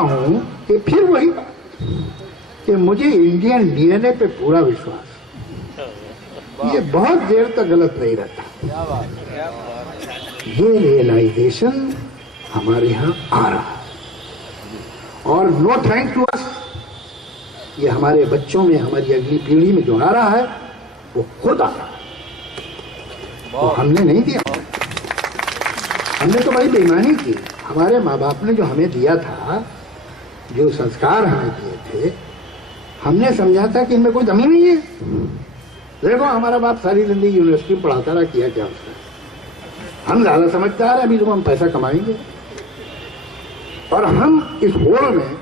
हूं कि फिर वही बात कि मुझे इंडियन डीएनए पे पूरा विश्वास, ये बहुत देर तक गलत नहीं रहता। ये रियलाइजेशन हमारे यहां आ रहा है और नो थैंक टू अस, ये हमारे बच्चों में, हमारी अगली पीढ़ी में जो आ रहा है वो खुद आ रहा है, वो हमने नहीं दिया। हमने तो बड़ी बेईमानी की। हमारे माँ बाप ने जो हमें दिया था, जो संस्कार हमें दिए थे, हमने समझा था कि इनमें कोई दमी नहीं है। देखो हमारा बाप सारी जिंदगी यूनिवर्सिटी में पढ़ाता रहा, किया क्या उसने? हम ज्यादा समझदार हैं, अभी तो हम पैसा कमाएंगे और हम इस होड़ में,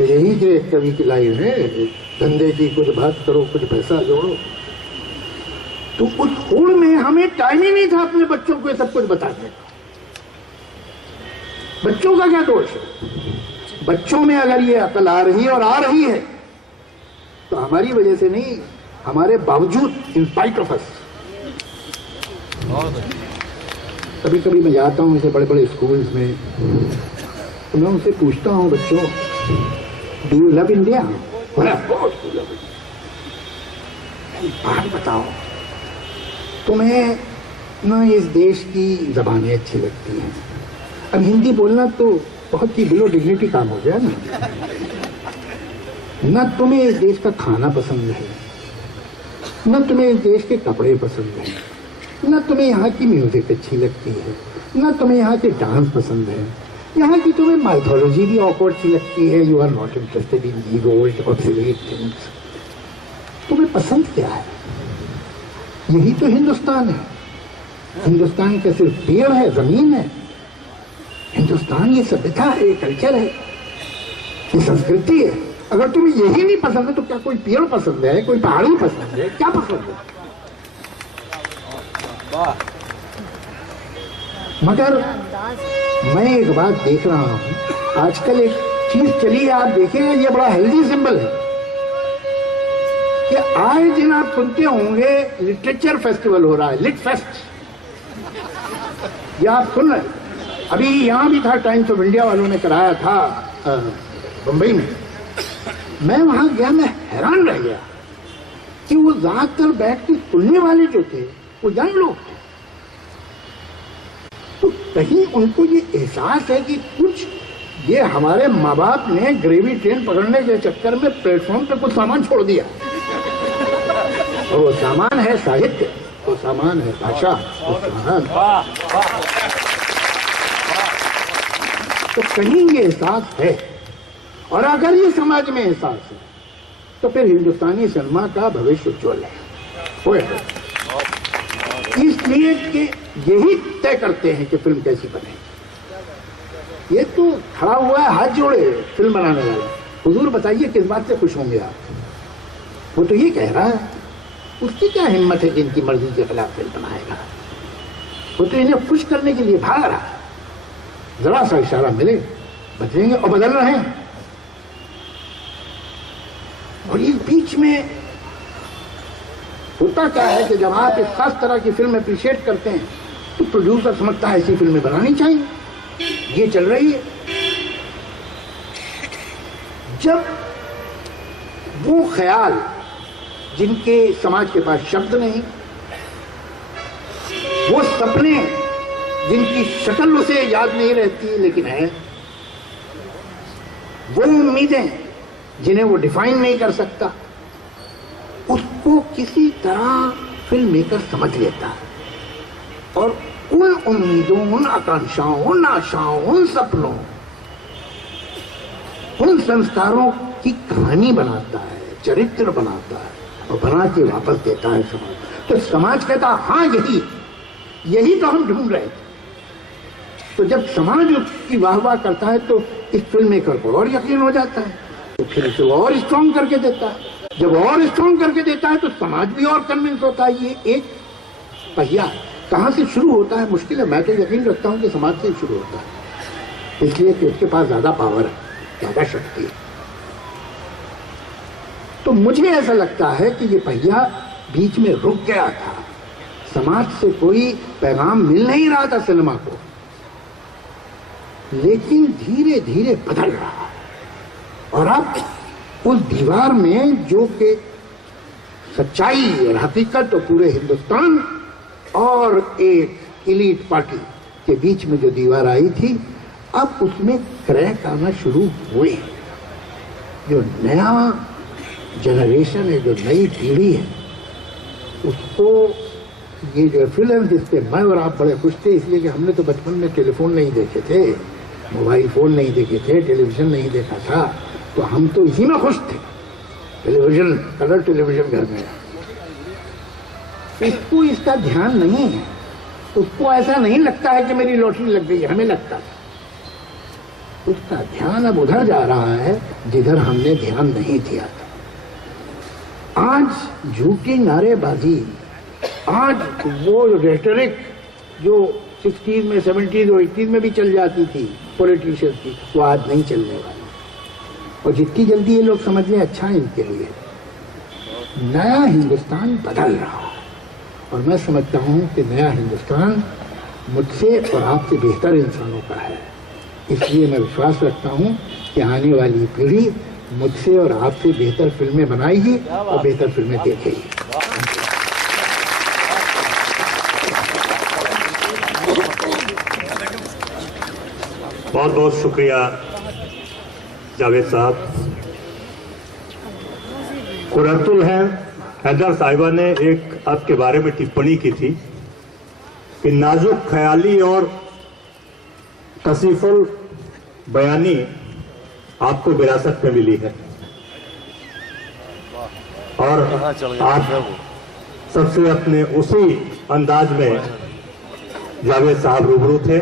यही जो एक कवि की लाइन है, धंधे की कुछ बात करो कुछ पैसा जोड़ो, तो उस होड़ में हमें टाइम ही नहीं था अपने बच्चों को ये सब कुछ बताने का। बच्चों का क्या दोष है? बच्चों में अगर ये अकल आ रही है और आ रही है तो हमारी वजह से नहीं, हमारे बावजूद, इन स्पाइट ऑफ अस। कभी कभी मैं जाता हूँ ऐसे बड़े बड़े स्कूल्स में, तो मैं उनसे पूछता हूँ, बच्चों डू यू लव इंडिया? बात बताओ, तुम्हें ना इस देश की जबानें अच्छी लगती हैं? अब हिंदी बोलना तो बहुत ही बिलो डिग्निटी काम हो गया ना तुम्हें इस देश का खाना पसंद है, न तुम्हें इस देश के कपड़े पसंद है, न तुम्हें यहाँ की म्यूजिक अच्छी लगती है, न तुम्हें यहाँ के डांस पसंद है, यहाँ की तुम्हें माइथोलॉजी भी ऑकवर्ड सी लगती है। You are not interested in these old obsolete things. तुम्हें पसंद क्या है? यही तो हिंदुस्तान है। हिंदुस्तान का सिर्फ पेड़ है, जमीन है? हिंदुस्तान ये सभ्यता है, ये कल्चर है, ये संस्कृति है। अगर तुम्हें यही नहीं पसंद है तो क्या कोई पेड़ पसंद है, कोई पहाड़ी पसंद है, क्या पसंद है? मगर मैं एक बात देख रहा हूं, आजकल एक चीज चली है, आप देखेंगे, ये बड़ा हेल्दी सिंबल है कि आए दिन आप सुनते होंगे लिटरेचर फेस्टिवल हो रहा है, लिट फेस्ट। ये आप सुन रहे हैं? अभी यहां भी था, टाइम्स ऑफ इंडिया वालों ने कराया था बंबई में। मैं वहां गया, मैं हैरान रह गया कि वो ज्यादातर बैठ के सुनने वाले जो थे वो यंग लोग थे। तो कहीं उनको ये एहसास है कि कुछ ये हमारे माँ बाप ने ग्रेवी ट्रेन पकड़ने के चक्कर में प्लेटफॉर्म पे कुछ सामान छोड़ दिया, और वो सामान है साहित्य, वो सामान है भाषा, वो सामान। तो कहीं ये एहसास है, और अगर ये समाज में एहसास है तो फिर हिंदुस्तानी सिनेमा का भविष्य उज्ज्वल है। इसलिए कि यही तय करते हैं कि फिल्म कैसी बने। ये तो खड़ा हुआ है हाथ जोड़े फिल्म बनाने वाला, हुजूर बताइए किस बात से खुश होंगे आप? वो तो ये कह रहा है, उसकी क्या हिम्मत है कि इनकी मर्जी के खिलाफ फिल्म बनाएगा? वो तो इन्हें खुश करने के लिए भाग रहा है, जरा सा इशारा मिले बदलेंगे, और बदल रहे हैं। और इस बीच में होता क्या है कि जब आप एक खास तरह की फिल्म अप्रिशिएट करते हैं तो प्रोड्यूसर समझता है ऐसी फिल्में बनानी चाहिए, ये चल रही है। जब वो ख्याल जिनके समाज के पास शब्द नहीं, वो सपने जिनकी शक्ल उसे याद नहीं रहती लेकिन है, वो उम्मीदें जिन्हें वो डिफाइन नहीं कर सकता, उसको किसी तरह फिल्म मेकर समझ लेता है और उन उम्मीदों, उन आकांक्षाओं, उन आशाओं, उन सपनों, उन संस्कारों की कहानी बनाता है, चरित्र बनाता है और बना के वापस देता है समाज। तो समाज कहता हाँ यही तो हम ढूंढ रहे थे। तो जब समाज उसकी वाह वाह करता है तो इस फिल्म मेकर को और यकीन हो जाता है, तो फिर इसे और स्ट्रॉन्ग करके देता है। जब और स्ट्रॉन्ग करके देता है तो समाज भी और कन्विंस होता है। ये एक पहिया कहां से शुरू होता है मुश्किल है, मैं तो यकीन रखता हूं कि समाज से शुरू होता है, इसलिए कि उसके पास ज्यादा पावर है, ज्यादा शक्ति है। तो मुझे ऐसा लगता है कि ये पहिया बीच में रुक गया था, समाज से कोई पैगाम मिल नहीं रहा था सिनेमा को, लेकिन धीरे धीरे बदल रहा है। और अब उस दीवार में जो कि सच्चाई और हकीकत और पूरे हिंदुस्तान और एक इलीट पार्टी के बीच में जो दीवार आई थी, अब उसमें क्रैक आना शुरू हुए। जो नया जनरेशन है, जो नई पीढ़ी है, उसको ये जो फिल्म जिससे मैं और आप बड़े खुश थे, इसलिए कि हमने तो बचपन में टेलीफोन नहीं देखे थे, मोबाइल फोन नहीं देखे थे, टेलीविजन नहीं देखा था, तो हम तो इसी में खुश थे। टेलीविजन, कलर टेलीविजन घर में। इसको इसका ध्यान नहीं है, उसको ऐसा नहीं लगता है कि मेरी लॉटरी लग गई, हमें लगता है। उसका ध्यान अब उधर जा रहा है जिधर हमने ध्यान नहीं दिया था। आज झूठी नारेबाजी, आज वो रेटरिक जो 60s में, 70s और 80s में भी चल जाती थी पॉलिटिशियंस की, वो आज नहीं चलने वाली। और जितनी जल्दी ये लोग समझ लें अच्छा है इनके लिए। नया हिंदुस्तान बदल रहा है और मैं समझता हूं कि नया हिंदुस्तान मुझसे और आपसे बेहतर इंसानों का है। इसलिए मैं विश्वास रखता हूं कि आने वाली पीढ़ी मुझसे और आपसे बेहतर फिल्में बनाएगी और बेहतर फिल्में देखेगी। बहुत बहुत शुक्रिया जावेद साहब। कुरतुल हैदर साहिबा ने एक आपके बारे में टिप्पणी की थी कि नाजुक ख्याली और कसीफुल बयानी आपको विरासत में मिली है और आप सबसे अपने उसी अंदाज में जावेद साहब रूबरू थे।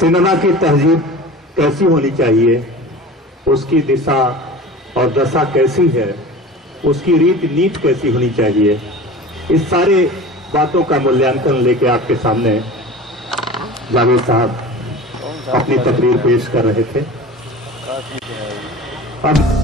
सिनेमा की तहजीब कैसी होनी चाहिए, उसकी दिशा और दशा कैसी है, उसकी रीत नीत कैसी होनी चाहिए, इस सारे बातों का मूल्यांकन लेके आपके सामने जावेद साहब अपनी तकरीर पेश कर रहे थे। अब